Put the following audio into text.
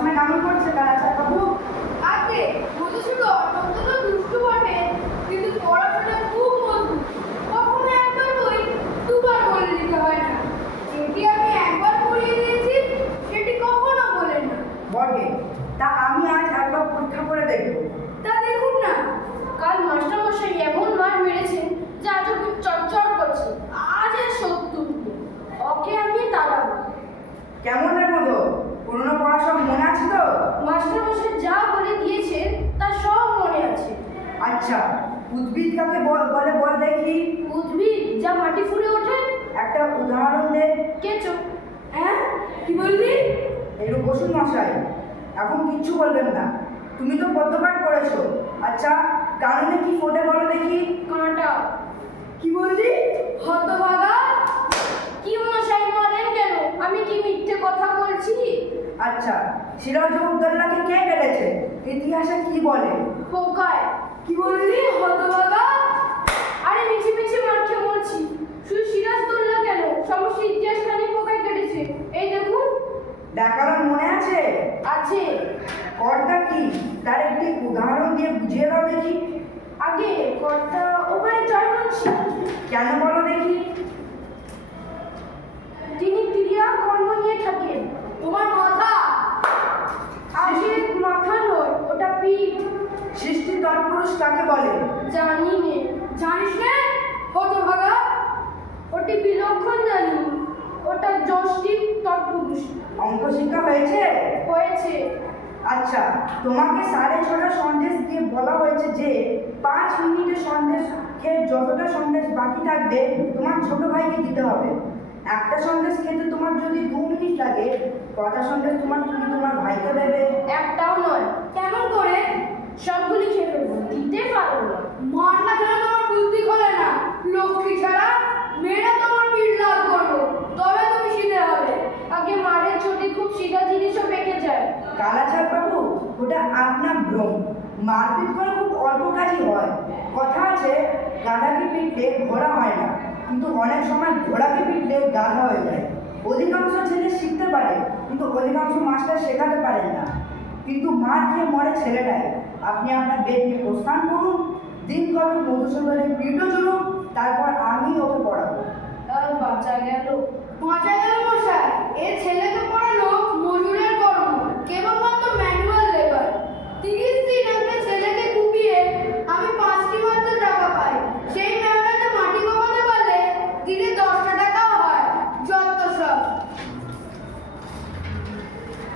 পড়াশোনা কেমন করছে কালাচাঁদ বাবু? আগে মধুসূদন অত্যন্ত দুষ্টু বটে, কিন্তু পড়াশোনা খুব মজবুত। কখনো একবার বই দুবার বলে দিতে হয় না। যেটি আমি একবার পড়িয়ে দিয়েছি সেটি কখনো বলে না। বটে, তা আমি আজ একবার পরীক্ষা করে দেখব। তা দেখুন না, কাল মাস্টারমশাই এমন মার মেরেছেন যে আজ ওকে চড়চড় করছে। আজ এর সত্য ওকে আমি তাড়াবো। কেমন রে মধু, পুরনো পড়া সব মনে আছে তো? মাস্টারমশাই যা বলে দিয়েছেন তা সব মনে আছে। আচ্ছা, উদ্ভিদ কাকে বলে বল দেখি। উদ্ভিদ যা মাটি ফুঁড়ে ওঠে। একটা উদাহরণ দে। কেঁচো। হ্যাঁ, কি বললি? একটু বসুন মশাই, এখন কিচ্ছু বলবেন না। তুমি তো পদ্মপাঠ করেছো। আচ্ছা, কারণে কি ফোটে বলো দেখি। কাঁটা। কি বললি? হতভাগা। কি মশাই মারেন কেন? আমি কি মিথ্যে কথা বলছি? আচ্ছা, সিরাজউদ্দৌলাকে কে কেটেছে? ইতিহাসে কি বলে? পোকায়। কি বললি? হতভাগা। আরে মিছি মিছি মার খেয়ে মরছি। শুধু সিরাজদৌল্লা কেন, সমস্ত ইতিহাসখানি পোকায় কেটেছে। এই দেখুন। ব্যাকরণ মনে আছে? আছে। কর্তা কি, তার একটি উদাহরণ দিয়ে বুঝিয়ে দাও দেখি। আগে কর্তা ওখানে জয়মনসি। কেন বলো দেখি। তিনি ক্রিয়া কর্ম নিয়ে থাকেন। তোমার মাথা। আগে মাথা নয়, ওটা পিঠ। সৃষ্টি তৎপুরুষ কাকে বলে? জানি নে। জানিস নে? হতভাগা। ওটি বিলক্ষণ জানি। ওটা যষ্টি তৎপুরুষ। অঙ্ক শিক্ষা হয়েছে? হয়েছে। আচ্ছা, তোমাকে 6:30 সন্দেশ দিয়ে বলা হয়েছে যে 5 মিনিটের সন্দেশ খেয়ে যতটা সন্দেশ বাকি থাকবে তোমার ছোট ভাইকে দিতে হবে। একটা সন্দেশ খেতে তোমার যদি 2 মিনিট লাগে, কটা সন্দেশ তুমি তোমার ভাইকে দেবে? একটাও নয়। কেমন করে? সবগুলি খেয়ে ফেলবো, দিতে পারবো না। মার না খেলে তোমার বুদ্ধি খোলে না। লক্ষ্মী ছাড়া মেয়েরা তোমার পিঠ লাল করবো, তবে তুমি সিধে হবে। আগে মারের চোটে খুব সিধা জিনিসও পেকে যায়। কালাচাঁদ বাবু, ওটা আপনার ভ্রম। মারপিট করে খুব অল্প কাজই হয়। কথা আছে, গাধাকে পিটলে ঘোড়া হয় না, কিন্তু অনেক সময় ঘোড়াকে পিটলে গাধা হয়ে যায়। অধিকাংশ ছেলে শিখতে পারে, কিন্তু অধিকাংশ মাস্টার শেখাতে পারেন না। কিন্তু মার খেয়ে মরে ছেলেটাই। আপনি আপনার বেদকে প্রস্থান করুন, দিন কবে মধুসূদনের পিঠও জুড়ুন, তারপর আমি ওকে পড়াবো। বাঁচা গেল। বাঁচা গেল মশাই। এ ছেলেকে পড়া